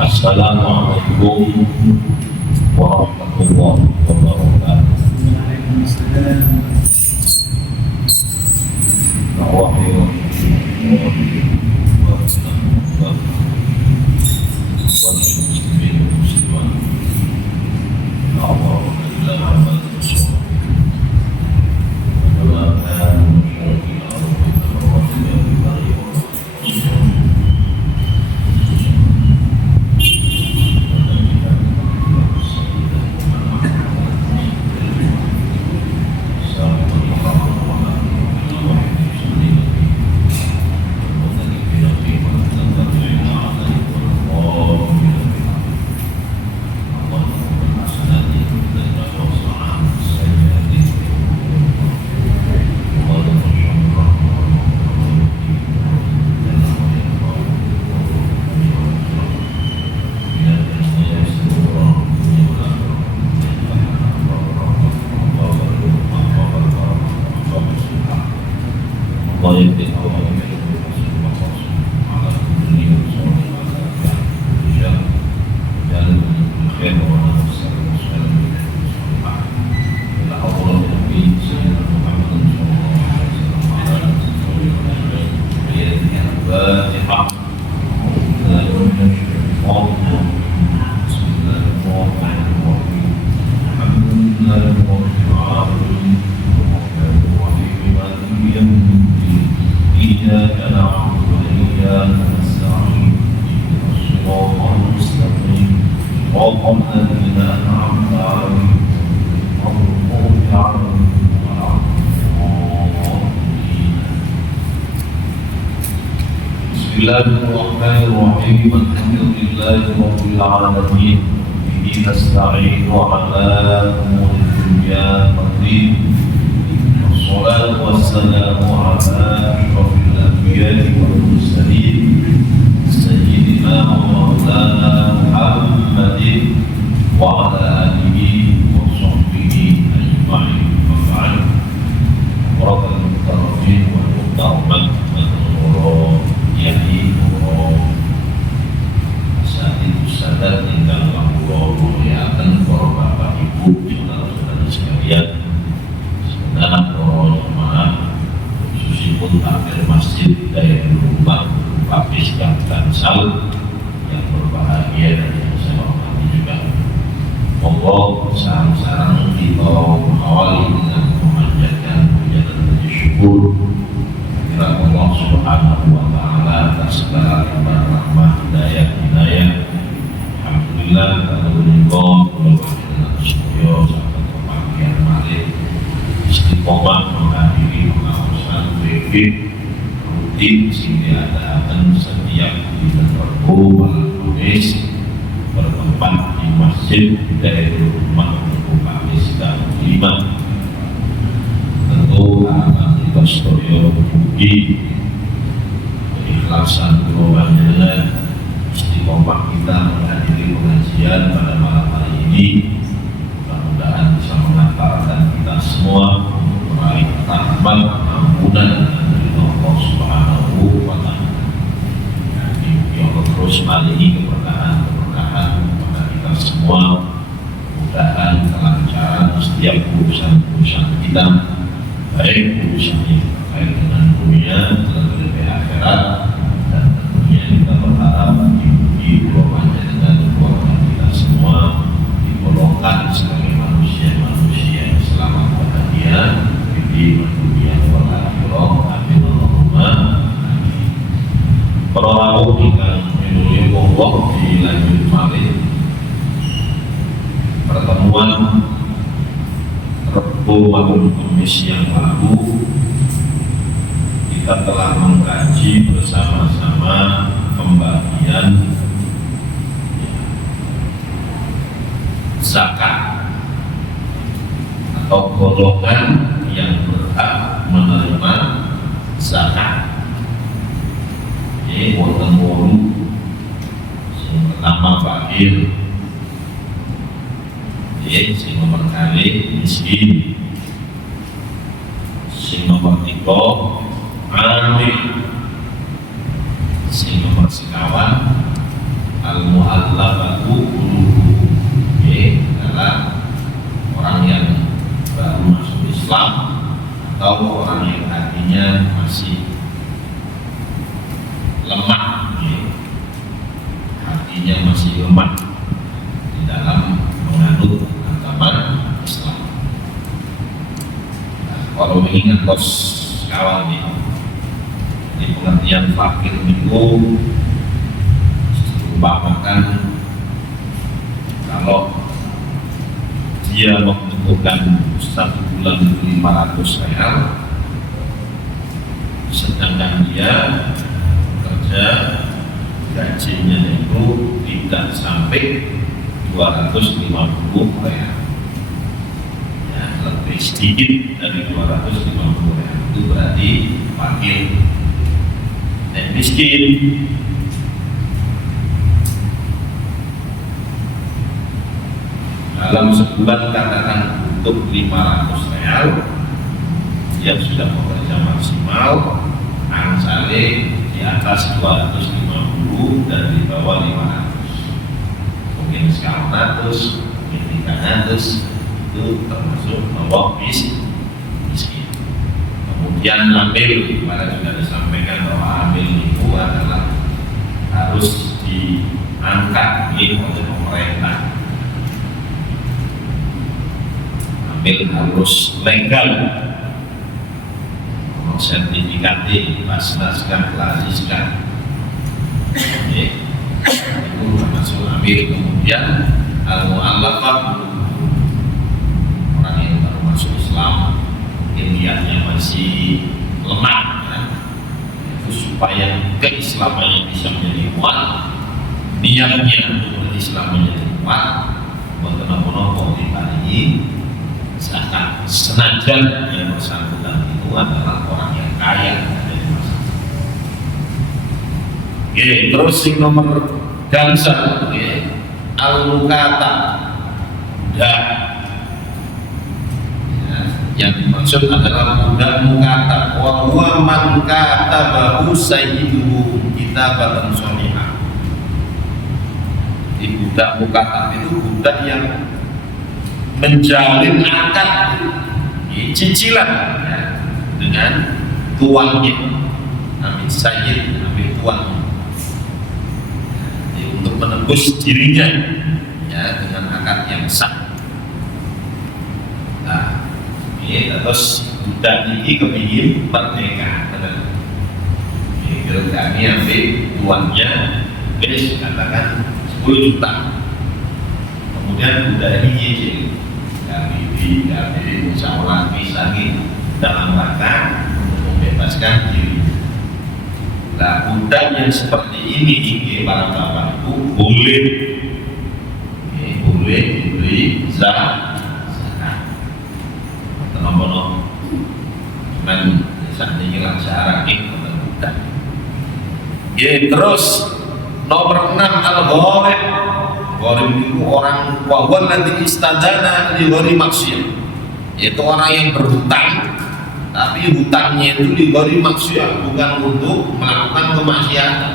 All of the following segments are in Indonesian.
Assalamualaikum warahmatullahi wabarakatuh. Bismillahirrahmanirrahim. Alhamdulillahirabbil alamin. Bihi nasta'inu ala umuri dunya waddin. Wassalatu wassalamu ala asyrafil anbiya'i wal mursalin sayyidina wa maulana Muhammadin wa ala alihi wa sahbihi ajma'in. Wa ba'd. Warahmatullahi wabarakatuh. Sadar tinggal Allah muliakan para bapak ibu saudara-saudara sekalian, sebenarnya para jemaah khususipun takmir masjid dari rumah Papis dan Tansal yang berbahagia dan yang saya hormati juga. Allah sarang-sarang kita mengawali dengan memanjatkan puja dan puji syukur kepada Allah Subhanahu wa Ta'ala atas segala nikmat rahmah hidayah. Alhamdulillah kalau menikah kalau dengan semuanya sampai kebahagiaan balik istiqomah menghadiri pengawasan BB rutin sehingga ada setiap bulan Rabu malam Kamis bertempat di masjid dari rumah Papis dan Lima. Tentu harapan kita semuanya mugi keikhlasan kerohanian istiqomah kita menghadiri pengajian pada malam hari ini, mudah-mudahan bisa mengantarkan kita semua meraih rahmat ampunan dari Allah Subhanahu wa Ta'ala. Ya Allah terus malihi keberkahan kepada kita semua, mudah-mudahan kelancaran setiap urusan kita, baik urusan yang terkait dengan dunia dan lebih akhirat, dan tentunya kita berharap di golongan dengan keluarga kita semua digolongkan sebagai manusia yang selamat bahagia di dunia wal akhirah. Amin Allahumma amin. Para rawuh ingkang minulya Allah dilanjut malih pertemuan Rebo maupun Kamis yang lalu kita telah mengkaji bersama-sama pembagian zakat atau golongan yang berhak menerima zakat. Ini wonten wolu. Yang pertama fakir, yang nomor kali miskin, yang nomor 3 amil, yang nomor sekawan al-mu'allafatu qulubuhum, adalah orang yang baru masuk Islam atau orang yang hatinya masih lemah, hatinya masih lemah di dalam menganut agama Islam. Nah, kalau mengingat bos kawan ini, di pengertian fakir itu merupakan kalau dia membutuhkan satu bulan 500 real, sedangkan dia kerja gajinya itu tidak sampai 250 real, ya, lebih sedikit dari 250 real, itu berarti fakir. Dan miskin dalam sebulan katakan untuk 500 real, dia sudah bekerja maksimal angsale di atas 250 dan di bawah 500, mungkin 100, mungkin 300, itu termasuk kelompok miskin. Kemudian ambil, kemarin sudah disampaikan bahwa ambil itu adalah harus diangkat oleh pemerintah. Ambil harus legal, sertifikat pasnaskan, laziskan, itu termasuk ambil. Kemudian al-mu'allafah, orang yang baru masuk Islam, niatnya masih lemah, itu supaya keislamannya bisa menjadi kuat, niatnya untuk Islam menjadi kuat, mengenal-menopong dibanding zakat, senajan yang bersangkutan itu adalah orang yang kaya dari masyarakat. Terus yang nomor gangsa, al-mukata, budak. Yang dimaksud adalah budak mukata, wa huwa man katabahu sayyiduhu kitabatan sholihah. Di budak mukata itu budak yang menjalin akad cicilan, ya, dengan tuannya, ambil sayyid, ambil tuan, ya, untuk menebus dirinya, ya, dengan akad yang sah. Nah, terus budak ini kepingin merdeka, kami ambil tuannya, guys, katakan 10 juta. Kemudian budak ini nyicil, kami musyawarah misalnya dalam rangka untuk membebaskan diri. Nah, budak yang seperti ini, para bapak ibu, boleh diberi zakat. Teman-teman, cuman saat ini lah syarat budak. Terus nomor 6 al-gharib. Gharib itu orang wawan nanti istadana di gharib maksiat, yaitu orang yang berhutang, tapi hutangnya itu di gharib maksiat, bukan untuk melakukan kemaksiatan.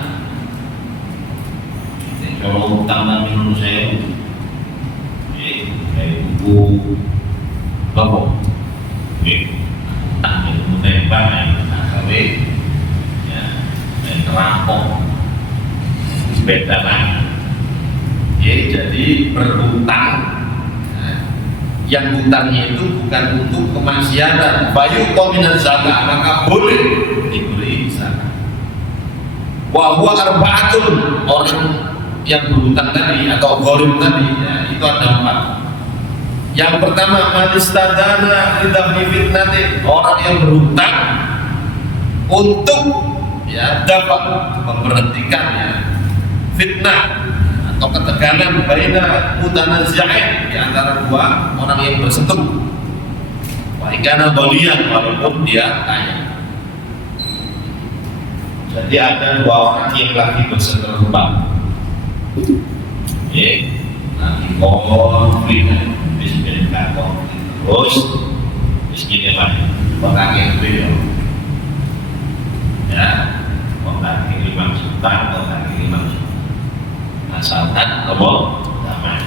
Kalau hutang tapi menurut saya, kayak buku bapak, hutang itu menembak, ya, dan terampok, beda lagi. Jadi berhutang, yang hutangnya itu bukan untuk kemaksiatan, bayu kominan zakat, maka boleh diberi zakat. Wa huwa arba'atun, orang yang berhutang tadi atau gharib tadi, ya, itu ada 4. Yang pertama, manistadana lidah fitnati, orang yang berhutang untuk, ya, dapat memberhentikan, ya, fitnah atau ketegangan baina mutanazi'ain, di antara dua orang yang berseteru. Wa ikana ghaliyan, walaupun dia kaya. Jadi ada dua orang yang lagi berseteru, Pak. Lagi konflik, miskin konflik terus, miskin apa? Pakai duit, ya, pakai 5 juta atau pakai 5 juta. asalkan apa damai,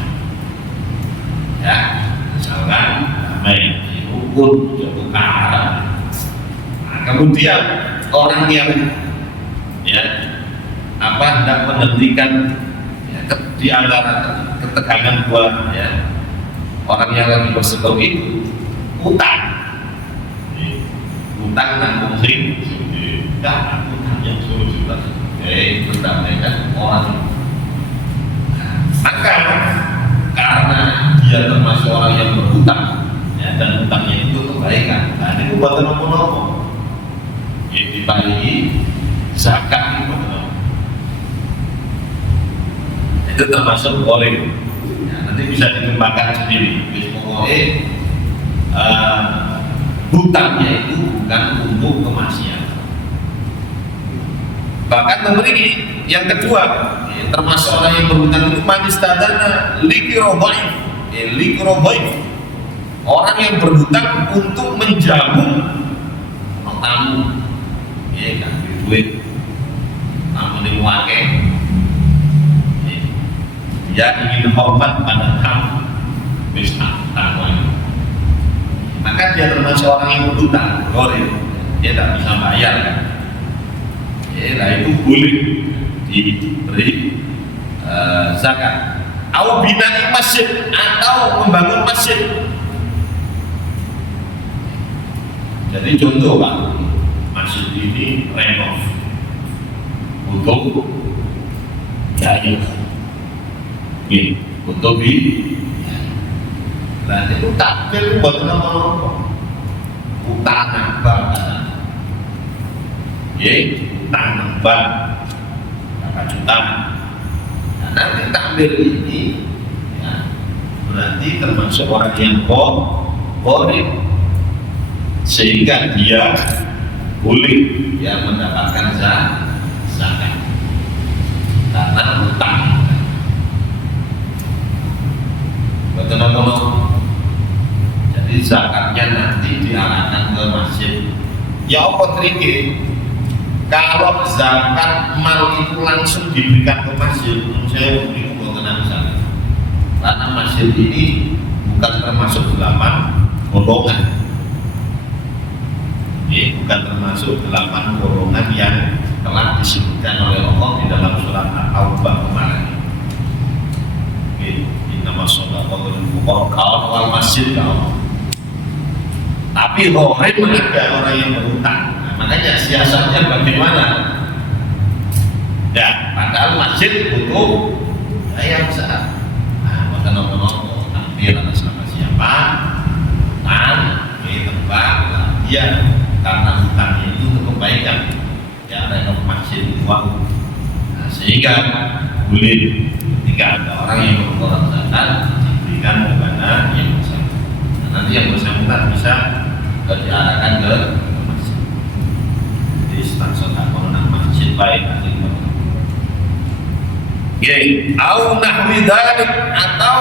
ya asalkan damai, rukun, ketukaran. Nah, kemudian orang yang ya hendak menghentikan ya, di antara ketegangan dua ya orang yang lagi berseteru itu utang nanggung sing dah utangnya 10 juta berdamaikan orang. Maka karena dia termasuk orang yang berhutang ya, dan hutangnya itu kebaikan, nah ini buatan apa-apa ya dibagi zakat itu termasuk boleh ya, nanti bisa dikembangkan sendiri. Hutangnya itu bukan untuk kemaksiatan. Bahkan memiliki yang kedua ya, termasuk orang yang berhutang itu manistadana likirobaif, orang yang berhutang untuk menjamu tamu ya kan duit tamu di wakil ya, dia ingin hormat pada tamu bisa tamu, maka dia termasuk orang yang berhutang, dia tak bisa bayar kan. Nah itu boleh diberi zakat. Au binai masjid, atau membangun masjid. Jadi contoh Pak, masjid ini renov untuk biaya, untuk nah itu takbir buat apa-apa, utang nambah, utang nambah berapa juta. Nah, nanti takbir ini ya, berarti termasuk orang yang korin, sehingga dia boleh ya mendapatkan zakat karena utang. Betul apa? Jadi zakatnya nanti diarahkan ke masjid. Ya apa triknya? Kalau zakat mal itu langsung diberikan ke masjid, menurut saya itu bukan zakat. Karena masjid ini bukan termasuk 8 golongan. Bukan termasuk 8 golongan yang telah disebutkan oleh Allah di dalam surat At-Taubah kemarin. Nama sholatul fuqara wal masjid kalau. Tapi rohim ada orang yang berhutang. Nah, makanya siasatnya bagaimana? Ya, padahal masjid butuh daya besar. Nah, maka nopo takbir atas nama siapa? Tebak dia karena hutangnya itu untuk kebaikan. Ya, renov masjid uang. Nah, sehingga boleh ketika ada orang yang berkorban zakat diberikan kepada yang bersangkutan. Nah, nanti yang bersangkutan bisa diarahkan ke masjid. Jadi statusnya konon masjid baik nanti. Au nahwi dzalik, atau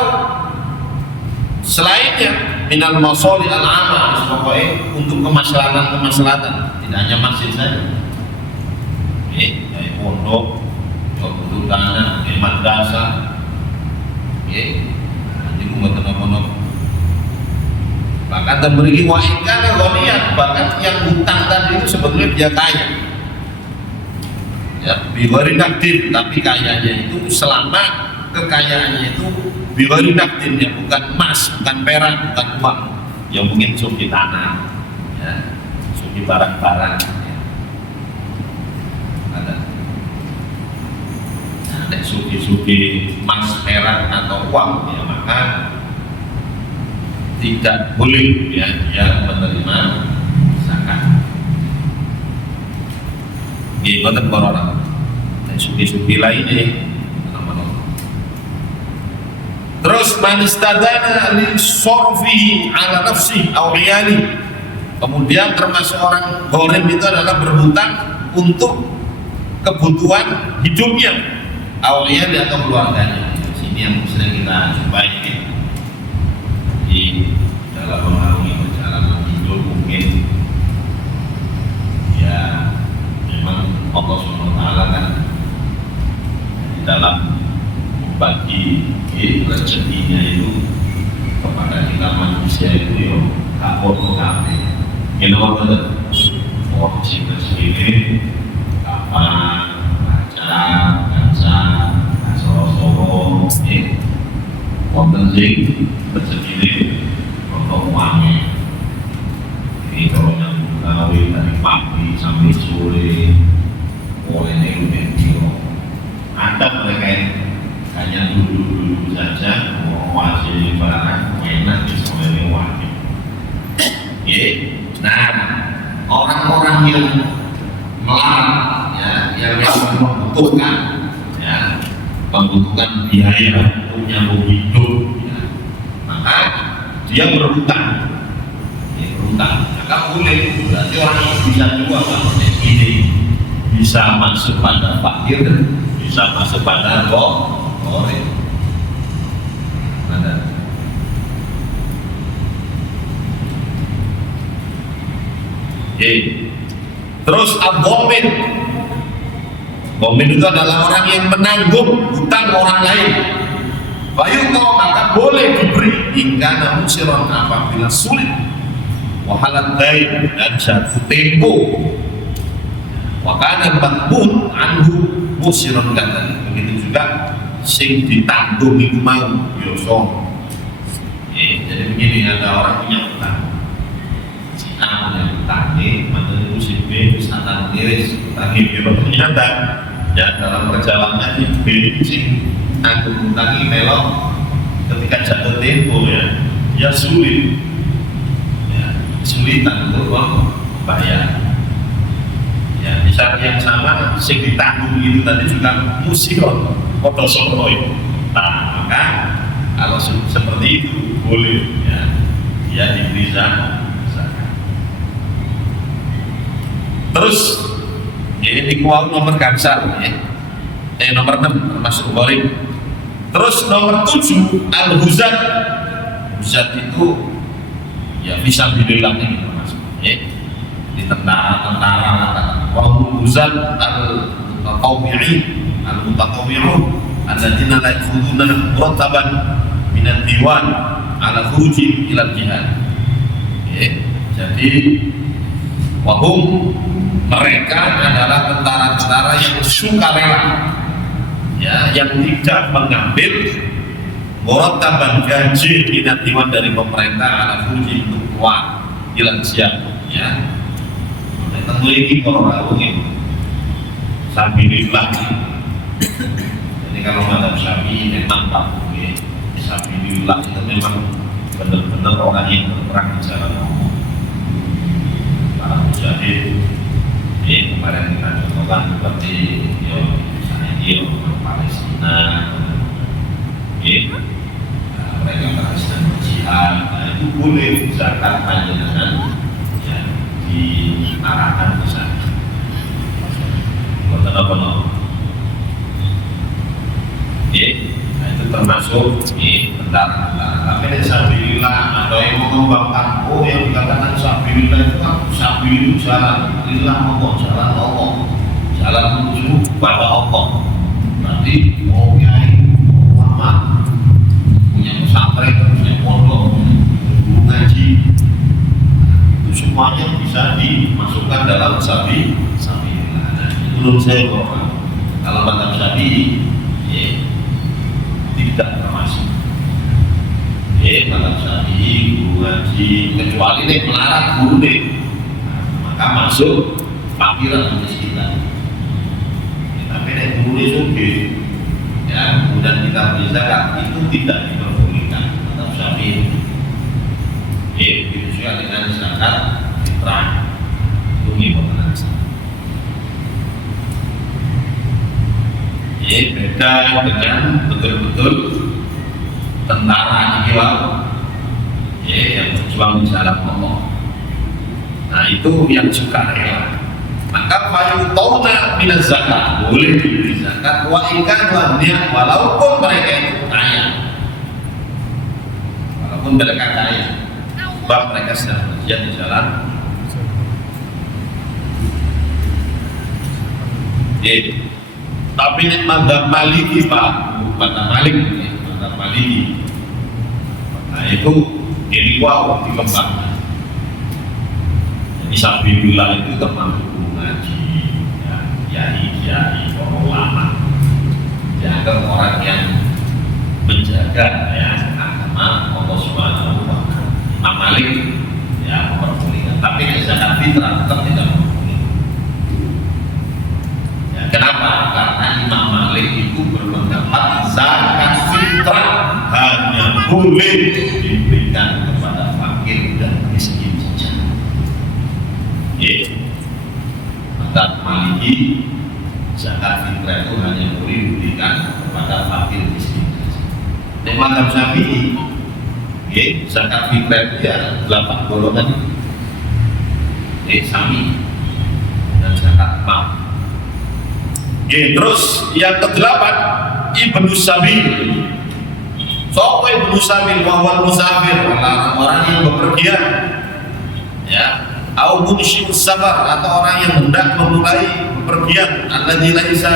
selainnya minal masolih al-amal, pokoknya untuk kemaslahatan, tidak hanya masjid saja. Kayak pondok, butuh dana, madrasah, nanti membuat apa-apa. Bahkan terberi wa'inkan ghaniyat, bahkan yang hutang tadi itu sebetulnya dia kaya. Ya, biwari nakdir, tapi kayanya itu selama kekayaannya itu biwari nakdir, ya bukan emas, bukan perak, bukan uang, yang mungkin suki tanah, ya, suki barang-barang. Ya. Ada suki-suki emas, perak atau uang, ya maka tidak boleh ya dia menerima zakat. Gimana orang dan suki-suki lainnya. Terus manistadana li sorfi ala nafsi au iyali. Kemudian termasuk orang gharim itu adalah berhutang untuk kebutuhan hidupnya, au iyali atau keluarganya. Sini yang sering kita jumpai di dalam mengarungi perjalanan hidup, mungkin ya memang Allah SWT kan di dalam bagi rezekinya itu kepada kita manusia itu yo kapok kafe. Ini apa tuh? Oh sini kapan baca soro wonten sing rezekine untuk uangnya. Ini kalau yang gawe dari pagi sampai sore, mulai dari kilo. Ada mereka yang hanya duduk-duduk saja, mau hasil barang enak bisa melewati. Nah, orang-orang yang melarang, yang membutuhkan biaya untuk nyambung hidup, maka dia berhutang. Maka boleh, berarti orang yang bisa dua kalau ini bisa masuk pada fakir, bisa masuk pada orang. Terus abomin itu adalah orang yang menanggung hutang orang lain. Bayu kau maka boleh diberi hingga namun siron apabila sulit. Wahalat dain dan jatuh tempo. Wakana matbun anhu musiron kata. Begitu juga sing ditanggung itu mau yosong. Jadi begini, ada orang punya hutang. Yang tadi materi musik B wisata miris tadi ternyata ya dalam perjalanan di B sing aku tangi melok ketika jatuh tempo ya sulit sulitan untuk bayar ya. Di saat yang sama sing ditanggung itu tadi juga musikon foto soroi. Nah maka kalau seperti itu boleh ya diberi zakat. Terus ini kual nomor gansal nomor 6 termasuk boleh. Terus nomor 7 al-huzat. Huzat itu ya bisa dibilang ini termasuk di tentara wahum huzat al-qawmi'in al-mutatawwi'un alladzina la yakhuduna murattaban minad diwan ala khuruji ila jihad. Jadi wahum mereka adalah tentara-tentara yang sukarela yang tidak mengambil murattaban gaji kinatiwan dari pemerintah ala fuji untuk kuat hilang siap mereka memiliki orang-orang ini sabilillah. Jadi kalau madhab syafi'i memang sabilillah itu memang benar-benar orang yang berperang di jalan Allah. Para mujahid kemarin kita contohkan seperti misalnya di Palestina, mereka Palestina jihad, itu boleh zakat panjenengan diarahkan ke sana. Bukan apa no? Itu termasuk tentara. Tapi yang sabilillah atau yang mengembangkan yang dikatakan sabilillah itu kan sabilillah jalan lillah Allah, jalan Allah, jalan menuju pada Allah. Berarti kiai, ulama, punya pesantren, punya pondok, guru ngaji, itu semuanya bisa dimasukkan dalam sabilillah. Nah, menurut saya kalau madhab syafi'i tidak termasuk. Madhab syafi'i guru ngaji kecuali melarang guru maka masuk fakiran kemiskinan. Tapi guru suge kemudian kita beri zakat itu tidak diperbolehkan madhab syafi'i. Begitu juga dengan zakat fitrah itu gimana? Beda dengan betul-betul tentara yang berjuang di jalan Allah. Nah itu yang suka rela. Maka fayutawna minaz zakat, boleh diberi zakat wa ikan wahniah, walaupun mereka itu kaya, walaupun mereka kaya, sebab mereka sedang berjihad di jalan. Tapi ini madzhab Maliki Pak, madzhab Malik, madzhab Maliki. Nah itu ini wow dikembangkan. Jadi Sabilullah itu termasuk ngaji, ya, kiai, para ulama. Dianggap orang yang menjaga ya agama Allah Subhanahu wa Ta'ala. Imam Malik ya memperbolehkan, tapi zakat fitrah tetap tidak memperbolehkan. Ya, kenapa? Karena Imam Malik itu berpendapat zakat fitrah hanya boleh diberikan kepada fakir dan miskin saja. Ya, maka Maliki zakat fitrah itu hanya boleh diberikan kepada fakir miskin. Di mazhab Syafi'i, zakat fitrah itu ya 8 golongan. Sami dan zakat mal. Terus yang ke-8 Ibnu Sabil. Sopo Ibnu Sabil wawal musafir, orang yang bepergian. Ya, au munsyius safar, atau orang yang hendak memulai bepergian, alladzi laisa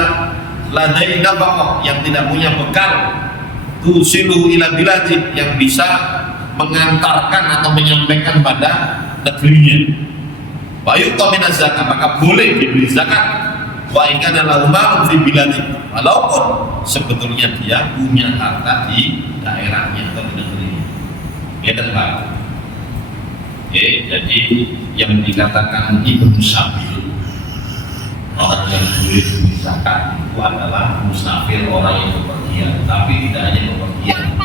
ladai nafaqah, yang tidak punya bekal, tusilu ila biladi, yang bisa mengantarkan atau menyampaikan pada negerinya. Wa yuqamina zakat, maka boleh diberi zakat. Wa in kana lahu malun fi biladi, walaupun sebetulnya dia punya harta di daerahnya atau di negerinya. Ya kan Pak? Jadi yang dikatakan Ibnu Sabil, orang yang boleh diberi zakat itu adalah musafir, orang yang bepergian, tapi tidak hanya bepergian.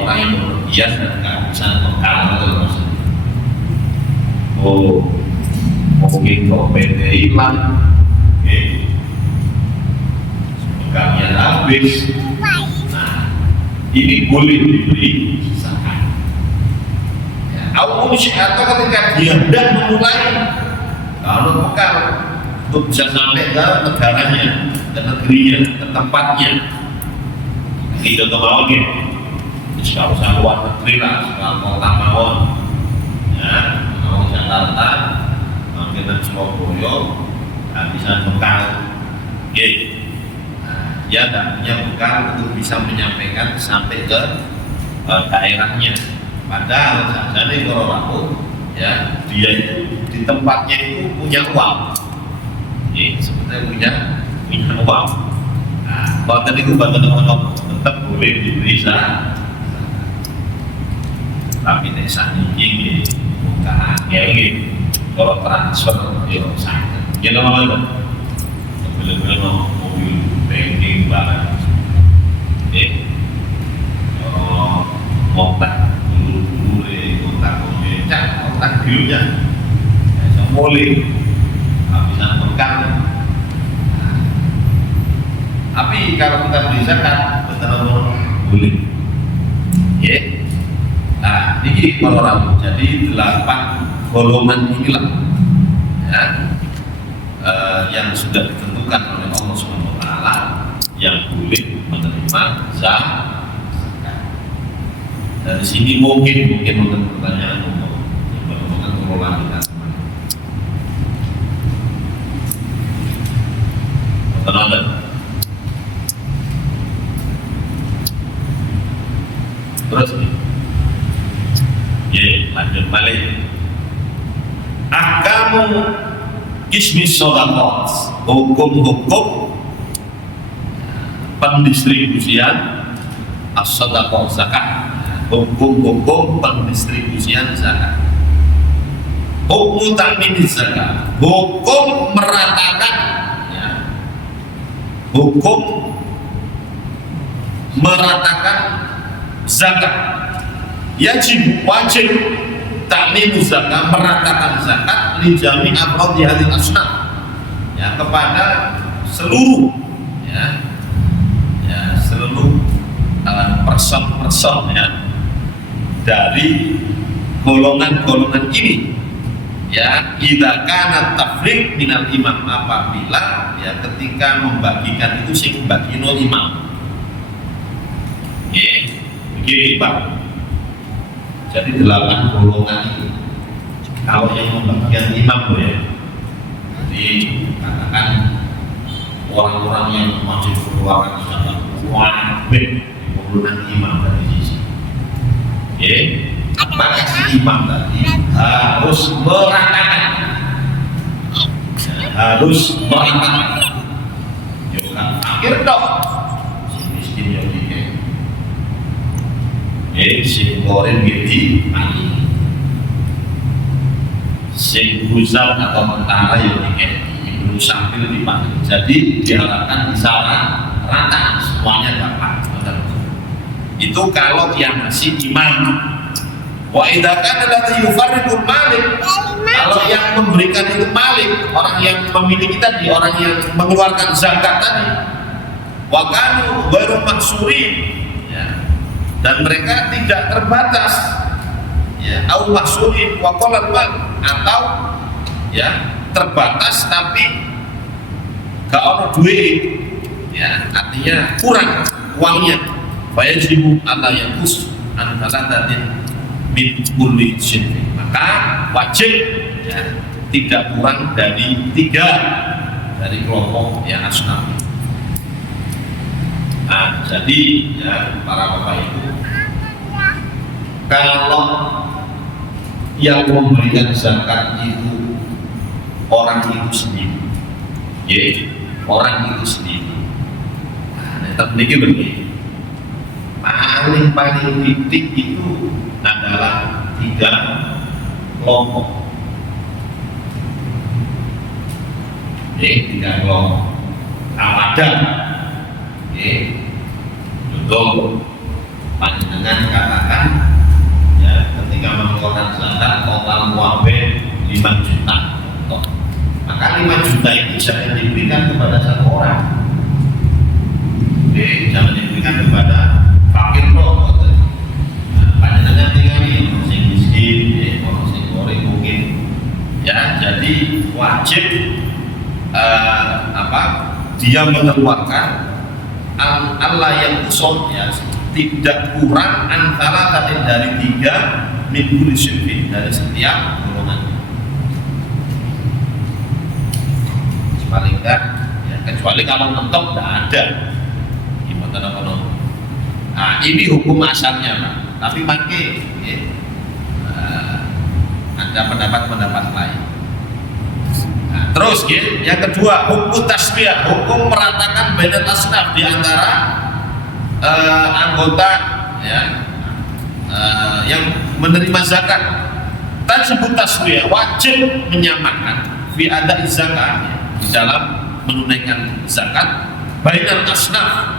Orang yang bepergian dan kehabisan bekal itu maksudnya. Mungkin PT hilang, bekalnya habis. Nah, ini boleh diberi zakat. Atau ketika dia hendak memulai kalau bekal untuk bisa sampai ke negaranya, ke negerinya, ke tempatnya. Ini contoh mawon ya. Kalau saya luar negeri lah, kalau kota mawon, ya, mau Jakarta, mampir ke Surabaya, bisa bekal. Dia tidak punya bekal untuk bisa menyampaikan sampai ke daerahnya. Padahal dari orang ya, dia itu di tempatnya itu punya uang, sebenarnya punya uang. Nah, kalau tadi itu bantuan tetap boleh diberi zakat, tapi desa ini bukan ini kalau transfer ya sangat. Kita mau beli mobil banking barang, motor otak dulunya boleh bisa bekal. Tapi kalau kita beli zakat betul-betul boleh. Nah, ini kalau jadi 8 golongan inilah ya, yang sudah ditentukan oleh Allah Subhanahu wa Ta'ala yang boleh menerima zakat. Dari sini mungkin pertanyaan umum yang pengelolaan kita semuanya. Teman-teman, terus lanjut balik. Ahkamu kismis shadaqat, hukum-hukum pendistribusian as-shadaqah zakat. Hukum-hukum pendistribusian zakat. Hukum takmin zakat, hukum meratakan ya. Hukum meratakan zakat. Wajib takmin zakat, meratakan zakat li jami' afradi hadil asnaf, ya, kepada seluruh seluruh person ya dari golongan-golongan ini, ya, idza kana tafriq minal imam, apabila ya ketika membagikan itu sing bagino imam. Begini Pak, jadi 8 golongan itu kalau yang membagikan imam ya, jadi katakan orang-orang yang masih mengeluarkan zakat wajib urunan imam dari sisi. Oke, maka si imam tadi harus meratakan, bukan akhir dong. Si miskin yang dikek, si goreng gitu, si guzal atau mentara yang dikek. Sambil dipanggil, jadi diharapkan bisa rata semuanya dapat. Itu kalau yang masih imam. Wa idza kana alladhi yufarriqul malik, kalau yang memberikan itu malik, orang yang memiliki tadi, orang yang mengeluarkan zakat tadi, wa kanu ghairu mahsurin, ya, dan mereka tidak terbatas, ya, au mahsurin wa qalal mal, atau ya terbatas tapi gak ono duit, ya, artinya kurang uangnya. Fayajibu alla yakus an salatatin min kulli syin'in, maka wajib, ya, tidak kurang dari 3 dari kelompok yang asnaf. Nah, jadi ya para bapak ibu, kalau yang memberikan zakat itu orang itu sendiri, ya, orang itu sendiri. Nah, tekniknya begini, paling titik itu adalah 3 kelompok, ya, 3 kelompok. Ada, ya, contoh panjenengan katakan, ya, ketika mengeluarkan zakat total wabe 5 juta. Maka 5 juta itu jangan diberikan kepada 1 orang. Oke, jangan diberikan kepada fakir loh. Panjenengan tinggal nih, orang miskin, orang goreng mungkin. Ya, jadi wajib dia mengeluarkan Allah yang usul, ya, tidak kurang antara tadi dari 3 minggu disipin dari setiap golongan. Paling enggak, ya, kecuali kalau mentok tidak ada. Gimana kalau? Nah, ini hukum asalnya, Pak. Tapi pakai, ya, ada pendapat-pendapat lain. Nah, terus, ya, yang kedua, hukum tasbiyah, hukum meratakan bainal asnaf di antara anggota, ya, yang menerima zakat. Tajibut tasbiyah, wajib menyamakan fi ada zakat, ya, di dalam menunaikan zakat bainal asnaf,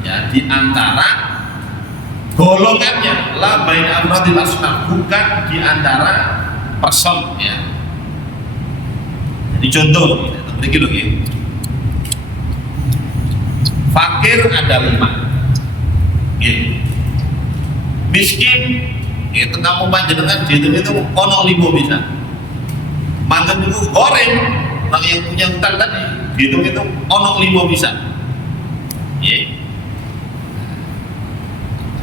ya, di antara golongannya, la bain afradil asnaf, bukan di antara person, ya. Jadi contoh begini loh, ya. Fakir ada 5, ya. Miskin itu kamu panjenengan dihitung itu ono 5 bisa. Mangan itu goreng, orang yang punya utang tadi dihitung itu ono 5 bisa, ya.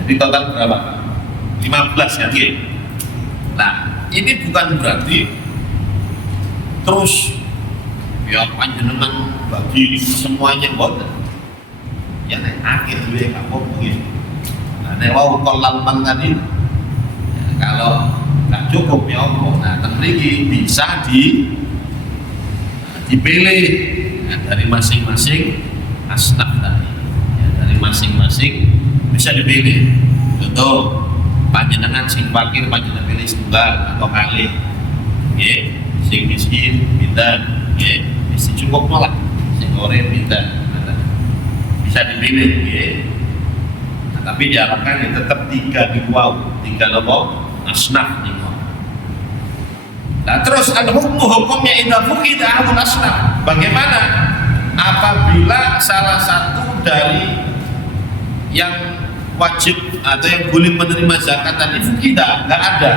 Jadi total berapa? 15 ya, ya. Nah, ini bukan berarti terus ya panjenengan bagi semuanya boten. Ya nek akhir duwe kapok begitu. Nah, nek wau kolal tadi, ya, kalau nggak cukup ya Allah, nah terlebih bisa dipilih, ya, dari masing-masing asnaf tadi, ya, dari masing-masing bisa dipilih. Contoh panjenengan sing fakir panjenengan pilih setunggal atau kali, ya, sing miskin pindah, ya, isi cukup malah sing goreng pindah, bisa dipilih, ya. Nah, tapi diharapkan ya tetap 3 kelompok asnaf nih. Nah, terus ada hukumnya idza fuqida ahadul asnaf. Bagaimana apabila salah satu dari yang wajib atau yang boleh menerima zakat tadi fuqida nggak ada,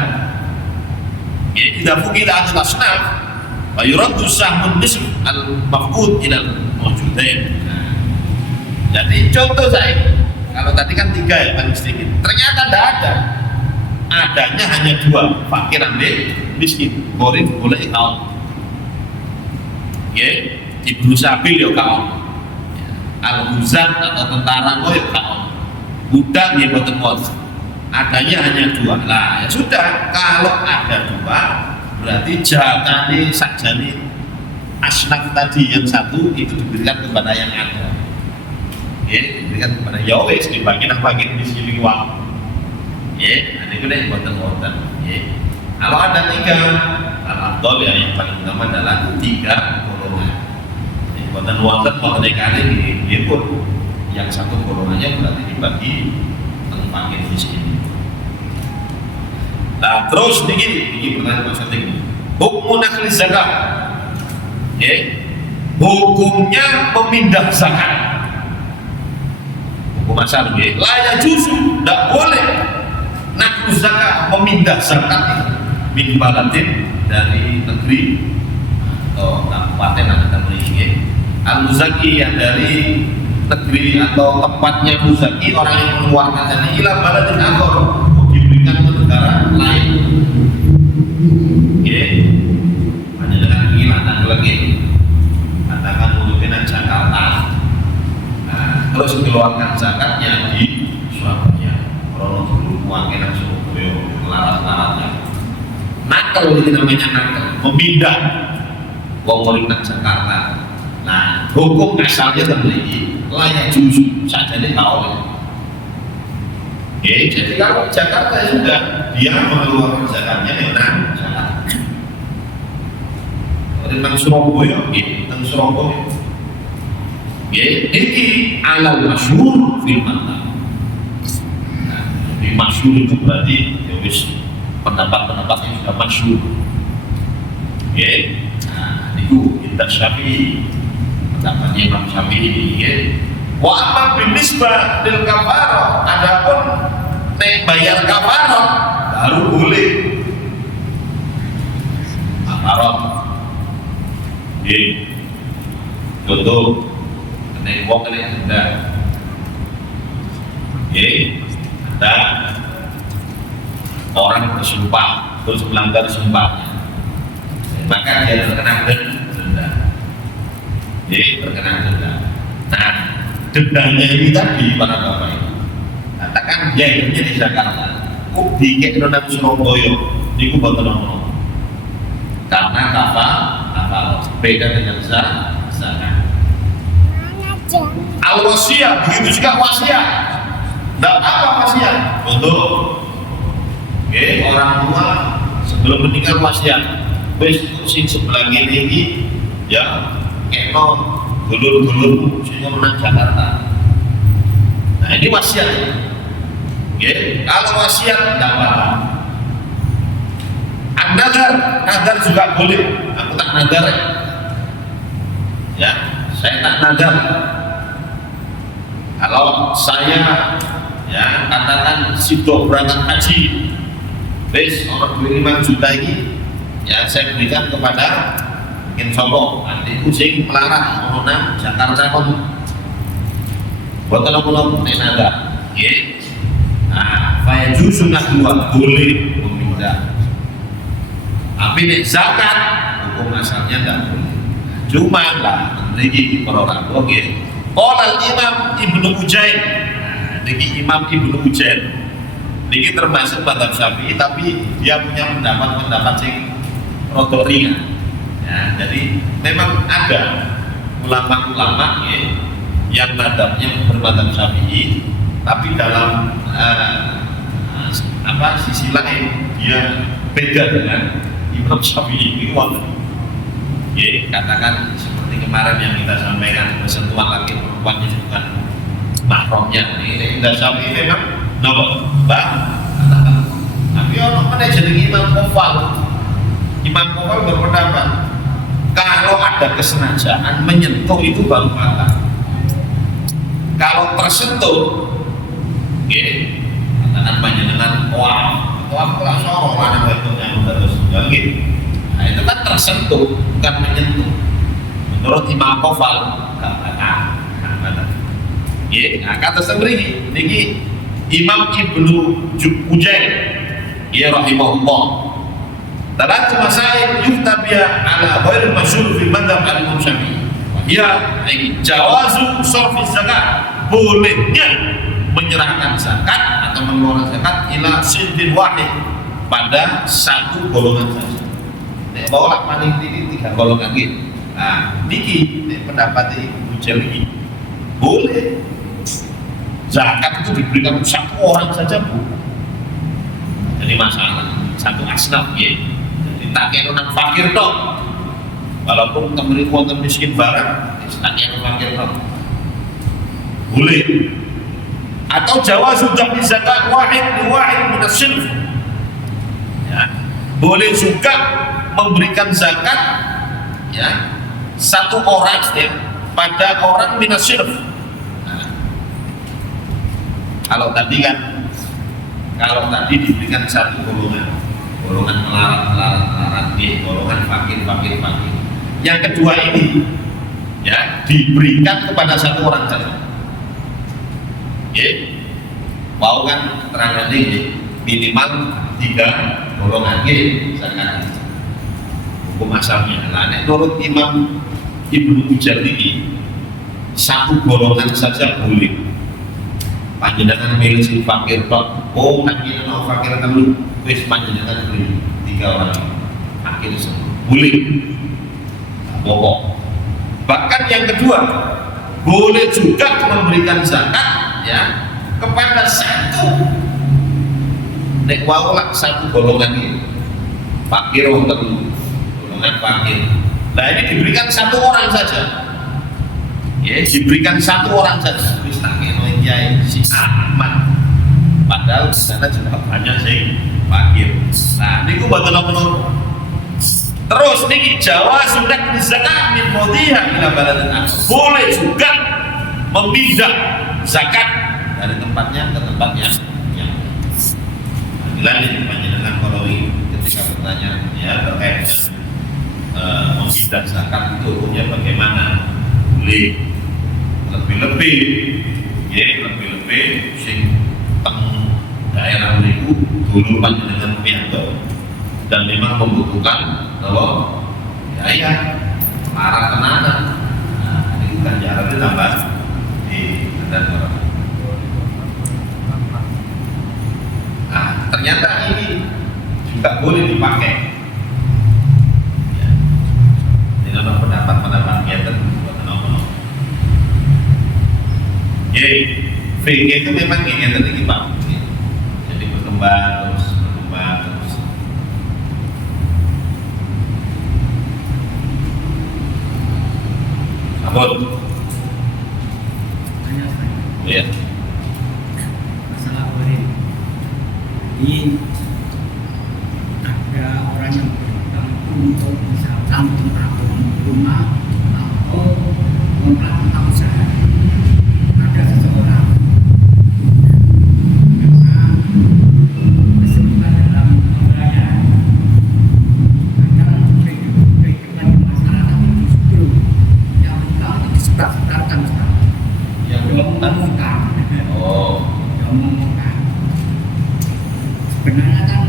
ya, idza fuqida ahadul asnaf wa yuraddu sahmun nisf al mafqud ila al mawjudain. Jadi contoh saya, kalau tadi kan 3 ya paling sedikit, ternyata tidak ada, adanya hanya 2, fakir ambil miskin, goreng boleh kaum, ya, ibnu sabil ya kaum. al-huzat atau tentara koyo kaon. Budak ya boten wonten. Adanya hanya 2. Lah ya sudah, kalau ada 2 berarti jatane sakjane asnaf tadi yang 1 itu diberikan kepada yang ada. Ya, diberikan kepada ya wis dibagi nang bagian di sini wae. Ya, niku nek boten wonten. Ya. Kalau ada 3, al-afdal ya yang paling utama adalah 3 golongan. Nek boten wonten mengene ini pun yang 1 golongannya berarti dibagi teng bagian di sini. Nah, terus ini pertanyaan Mas Atik. Hukum akhli zakat. Ya. Hukumnya memindah zakat. Hukum asal ya. La yajuzu, tidak boleh nak zakat memindah zakat min baladin dari negeri atau kabupaten atau negeri. Al-muzaki yang dari negeri atau tempatnya muzaki orang yang mengeluarkan dari ila baladin akhar diberikan ke negara lain. Oke, ada dengan kehilangan lagi. Katakan mungkin Jakarta. Nah, terus keluarkan zakatnya di Surabaya. Kalau dulu uangnya langsung larat-laratnya. Nakal itu namanya nakal, memindah uang nang Jakarta. Nah, hukum asalnya terjadi layak jujur saja dia tahu. Oke, jadi kalau Jakarta sudah dia mengeluarkan zakatnya memang Jakarta. Tentang Surabaya, tentang Surabaya. Ini alal masyhur fil mata. Nah, di masyhur itu berarti ya wis pendapat-pendapat yang sudah masyhur. Nah, itu kita Syafi'i, pendapatnya Imam Syafi'i. Wa amma binisbah lil kafarah, adapun nek bayar kafarah baru boleh kafarah. Contoh nek wong kena denda. Ada orang bersumpah terus melanggar sumpahnya, maka dia terkena denda. Terkena denda. Nah, dendanya ini tadi para bapak itu katakan dia hidupnya di Jakarta, kok dikek nang Surabaya niku boten ono karena kapal beda dengan zakat. Al-wasiyah begitu juga wasiat. Tidak apa wasiat untuk orang tua sebelum meninggal wasiat. Wis sing sebelah ini ya keno dulur-dulur sehingga menang Jakarta. Nah ini wasiat. Kalau wasiat tidak apa-apa. Nadar juga boleh. Aku tak nadar ya, saya tak nadar. Kalau saya ya katakan sido berangkat haji, wis orang 25 juta ini ya saya berikan kepada mungkin Solo, nanti kucing melarang mau nang Jakarta kon buat kalau nadar. Nah, saya justru dua boleh memindah. Tapi nek zakat hukum asalnya tidak boleh. Cuma lah niki para orang oke. Qala Imam Ibnu Ujaid. Nah, niki Imam Ibnu Ujaid niki termasuk mazhab Syafi'i tapi dia punya pendapat sing rada ringan. Ya, jadi memang ada ulama-ulama yang mazhabnya bermadzhab Syafi'i tapi dalam sisi lain dia beda dengan Imam Syafi'i ini wonten. Katakan seperti kemarin yang kita sampaikan bersentuhan lagi perempuan itu bukan mahramnya. Ini Imam Syafi'i memang nopo, Bang. Tapi orang mana jadi Imam Kofal? Imam Kofal berpendapat kalau ada kesengajaan menyentuh itu baru patah. Kalau tersentuh, katakan panjenengan wah kelas sorong mana itu yang terus gitu. Nah itu kan tersentuh bukan menyentuh. Menurut Imam Kofal kata sendiri niki Imam Ibnu Ujaid ya rahimahullah. Dalam masail yuftabia ala ghairil masyhur fi madzhab al-Imam Syafi'i. Ya, jawazu sorfi zakat, bolehnya menyerahkan zakat atau mengeluarkan zakat ila sinfin wahid, pada satu golongan saja. Nek bawa paling ini 3 golongan gitu. Nah, niki pendapat Ibu Jeli, boleh zakat itu diberikan satu orang saja, Bu. Jadi masalah satu asnaf ya. Jadi tak kayak orang fakir toh. Walaupun temen wonten miskin barang, tak kayak fakir toh. Boleh. Atau jawazu daf'i zakat wahid munasyif. Ya. Boleh juga memberikan zakat ya satu orang ya pada orang minasyif. Nah, kalau tadi diberikan satu golongan melarat, golongan fakir. Yang kedua ini ya diberikan kepada satu orang saja. Mau kan keterangan ini minimal 3 golongan zakat hukum asalnya. Nah, menurut Imam Ibnu Jali satu golongan saja boleh. Panjenengan milih si fakir tok, panjenengan fakir kamu wis panjenengan beli 3 orang fakir semua boleh. Pokok. Bahkan yang kedua boleh juga memberikan zakat ya kepada satu nek waulah satu golongan ini fakir wonten golongan fakir. Nah ini diberikan satu orang saja ya, diberikan satu orang saja wis tak kene kiai si Ahmad, padahal di sana juga banyak sing fakir. Nah niku mboten napa-napa. Terus niki jawazu nakli zakat min mudhiha ila baladin akhar, boleh juga memindah zakat dari tempatnya ke tempatnya yang panggilan ini panjenengan kolawi ketika bertanya ya terkait dengan memindah zakat itu hukumnya bagaimana. Boleh lebih-lebih sing teng daerah niku dulu panjenengan pianto dan memang membutuhkan kalau ya marah tenanan. Nah ini kan jaraknya tambah di dan orang. Nah ternyata ini juga boleh dipakai ya. Ini adalah pendapat kita buat jadi VG itu memang ingin tadi Pak, jadi berkembang terus. Abot. Iya. Masalah boleh. Ini ada orang yang berhutang untuk misalkan membangun rumah atau membangun usaha. Ada seseorang karena kesulitan dalam membayar, kadang kehidupan masyarakat itu justru yang kita disebar-sebarkan yang mengumumkan. Mengumumkan. Sebenarnya kan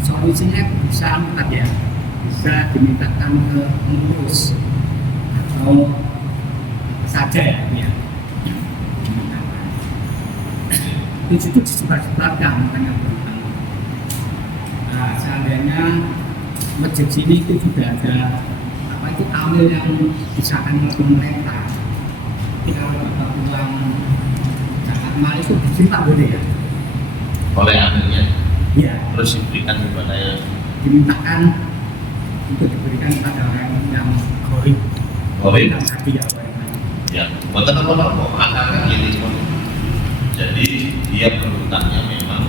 solusinya bisa 4 ya, bisa dimintakan ke pengurus atau saja ya. Itu disebar-sebarkan makanya berhutang. Nah, seandainya masjid sini itu juga ada apa itu amil yang disahkan oleh pemerintah. Jadi kalau dapat uang zakat mal itu disimpan boleh ya? Oleh amilnya. Iya. Terus diberikan kepada yang dimintakan untuk diberikan kepada orang yang gharib. Yang sakit ya orang lain. Ya, bukan apa-apa, akan gini cuma. Jadi dia berhutangnya memang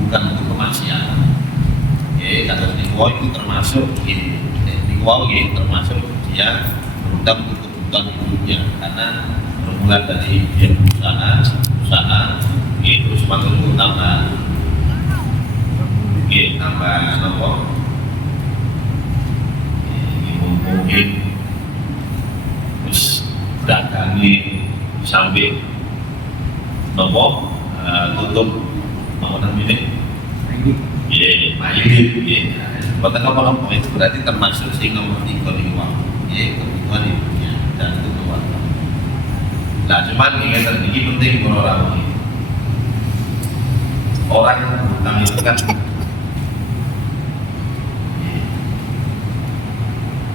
bukan untuk kemaksiatan. Ya, kata Nikwau itu termasuk Nikwau ya termasuk dia berhutang untuk kebutuhan hidupnya karena bermula dari dia usaha, ya, terus makin tambah, ya, tambah nopo, mungkin terus dagangi sampai nopo tutup mau namanya ini, bukan apa-apa itu berarti termasuk sing nomor 3 di uang. kebutuhan hidupnya dan kebutuhan. Nah, cuman ini penting orang ini. Orang yang berhutang itu kan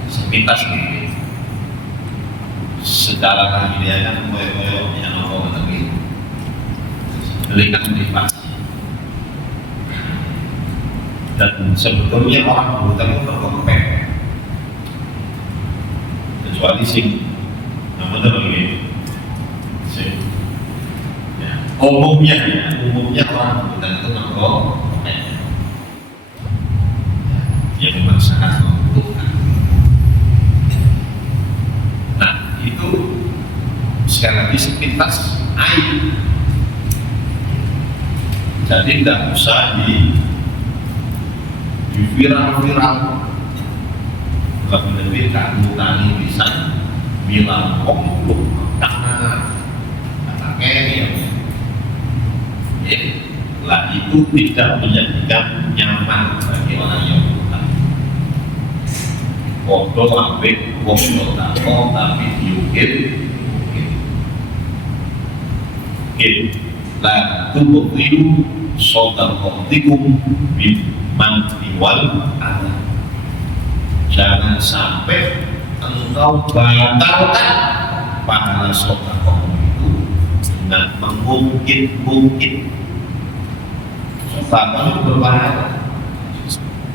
sepintas nih. Secara kami kan koyo-koyo yang apa tapi belikan privasi. Dan sebetulnya orang berhutang itu terkepek. Kecuali sing namanya begini. Umumnya orang berhutang itu terkepek. Ya memang sangat membutuhkan. Nah, itu sekali lagi sepintas aib. Jadi tidak usah di viral lebih kamu tani bisa bilang karena kayaknya lah itu tidak menjadikan nyaman bagi orang yang berhutang. Foto sampai foto tapi diukir lah tubuh itu soal kontikum biman diwal Allah. Jangan sampai engkau batalkan pahala sedekah itu dengan mengungkit-ungkit. Sedekah itu berbahaya.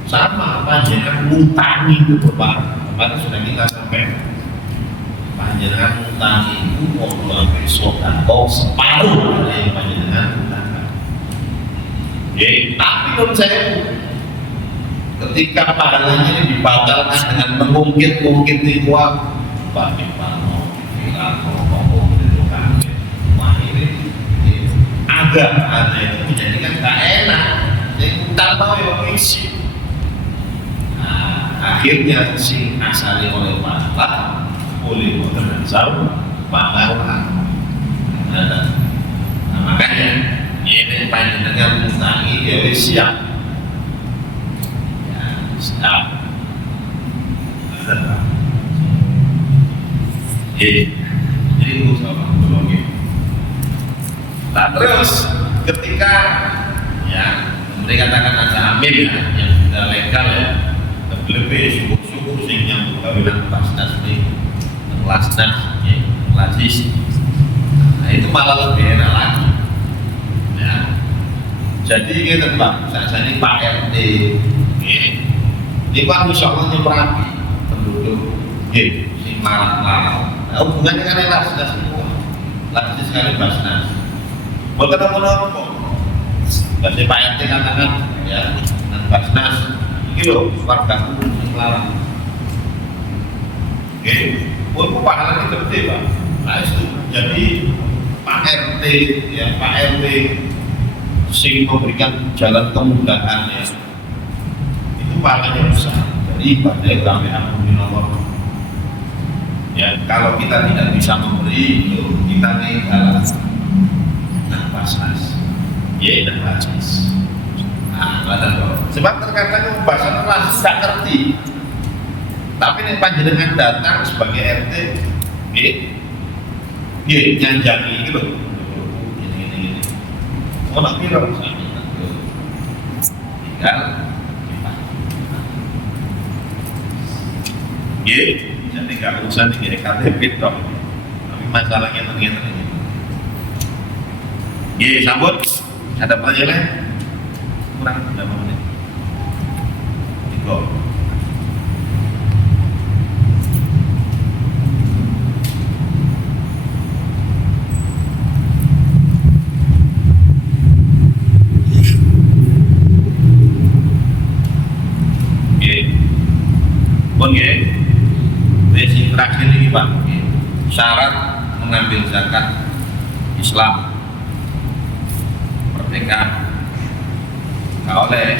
Sama panjenengan ngutangi itu berbahaya. Kemarin sudah kita sampaikan. Panjenengan ngutangi itu mau sampai sedekah separuh dari panjenengan utangkan. Tapi menurut saya ketika pahalanya ini dibatalkan dengan mengungkit-ungkit itu bagi pano, agak ada itu menjadikan tak enak, jadi tak tahu yang isi. Akhirnya si asali oleh pahala boleh berteransau pahala. Makanya ini panjenengan mutangi dia siap. Sedap. Jadi itu sama lagi. Nah terus ketika ya mereka katakan ada amil ya yang sudah legal ya lebih syukur-syukur sing yang kawinan pasnas ini kelasnas ya klasis. Nah itu malah lebih enak lagi. Ya. Jadi kita Pak, saya ini Pak RT ini Pak misalnya nyeperapi penduduk si marah-marah hubungannya kan lasnas semua lasnas sekali basnas bukan apa-apa kasih Pak RT katakan ya dan basnas ini loh warga aku yang melarang walaupun pahalanya gede Pak nah itu jadi Pak RT ya Pak RT sing memberikan jalan kemudahan ya pahalanya besar. Jadi ibadah kami alhamdulillah. Ya kalau kita tidak bisa memberi, kita nih dalam basnas. Ya basnas. Sebab terkadang bahasa kelas tidak ngerti. Tapi nih panjenengan datang sebagai RT, nyanjangi gitu. Ini. Mau nak kira tinggal. Jadi nggak usah dikira KTP toh, tapi masalahnya ternyata ini. Sambut, ada pertanyaan? Kurang berapa menit? 3. Oke. Basic terakhir ini Pak, syarat mengambil zakat Islam merdeka nggak oleh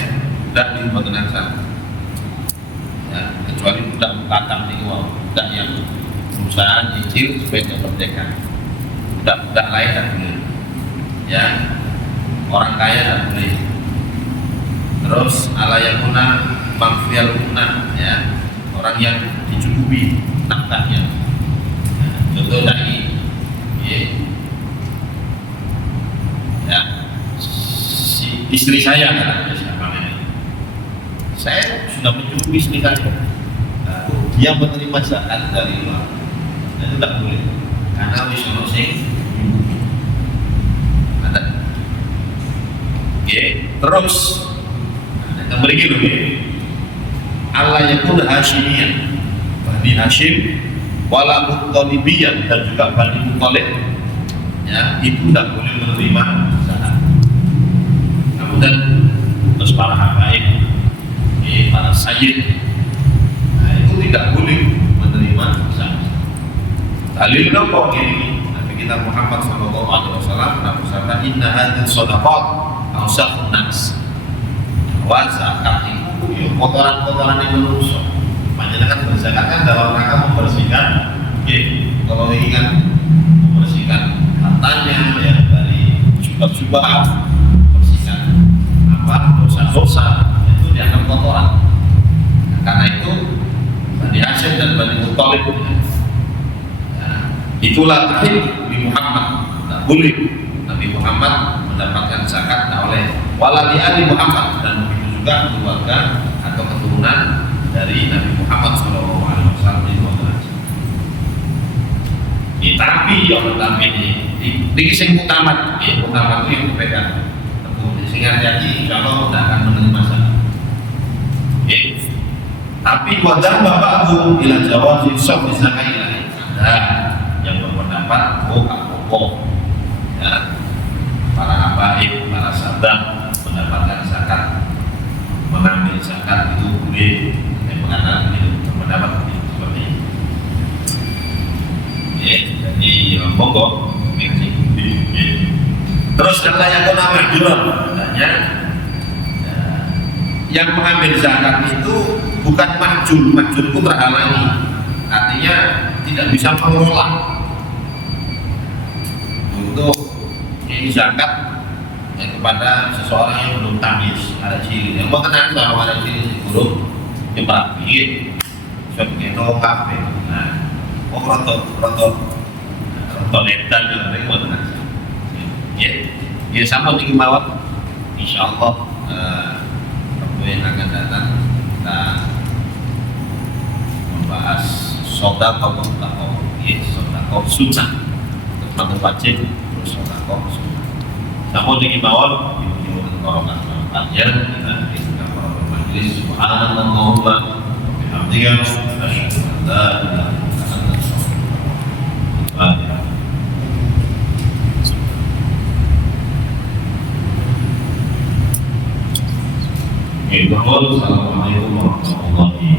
budak di bagian sana ya, kecuali budak mukatan nih budak yang perusahaan cicil supaya merdeka budak lain tak boleh ya orang kaya tak boleh terus ala yang guna bangfial guna ya orang yang dicukupi nafkahnya. Contoh tadi, ya, si istri saya kan, siapa ini? Saya sudah mencukupi istri saya. Dia menerima zakat dari luar, dan itu tidak boleh, karena wisnu sing ada. Terus yang berikut Allah yakun Hashimiyan, Bani Hashim, wala Muttalibiyan, dan juga Bani Muttalib, ya, itu tidak boleh menerima zakat. Kemudian terus para habaib, para sayyid, nah, itu tidak boleh menerima zakat. Dalil nopo ini Nabi kita Muhammad SAW pernah bersabda, inna hadhihi shadaqat awsaqun nas. Wa zakat itu ya kotoran-kotoran yang menusuk. Panjenengan berzakat kan dalam rangka membersihkan, kalau ingin membersihkan hartanya ya dari syubhat-syubhat, membersihkan dosa-dosa, itu dianggap kotoran. Nah, karena itu Bani Hashim dan Bani Muttalib, itulah tahib Nabi Muhammad. Tidak boleh Nabi Muhammad mendapatkan zakat oleh waladi Ali Muhammad, dan begitu juga keluarga atau keturunan dari Nabi Muhammad SAW itu adalah. Tapi yang pertama ini sing utama, utama itu yang dipegang. Sehingga jadi insya Allah tidak akan menerima zakat. Tapi wajar bapakku bila jawab sisok zakat ilahi. Ada yang berpendapat ya, para habaib, para sahabat mendapatkan zakat, mengambil zakat itu boleh. Yang mengatakan itu berpendapat seperti ini. Jadi monggo. Terus kata yang pertama katanya, yang mengambil zakat itu bukan mahjur itu terhalangi, artinya tidak bisa mengelola untuk ini zakat kepada seseorang yang belum tamis, ada ciri yang mengenal bahwa ada ciri belum cepat pikir seperti itu kafe. Nah, roto netan yang mereka mengenal. Ya sama dengan mawat, insya Allah yang akan datang kita membahas sodaqah sunnah, termasuk wajib terus sodaqah sunnah. Sama dengan mawat ibu tenggorokan tempatnya kita disebutkan para bermajlis subhanallah wa bihamdihi asyhadu an la ilaha illa anta astaghfiruka wa atubu ilaik. Assalamualaikum warahmatullahi wabarakatuh.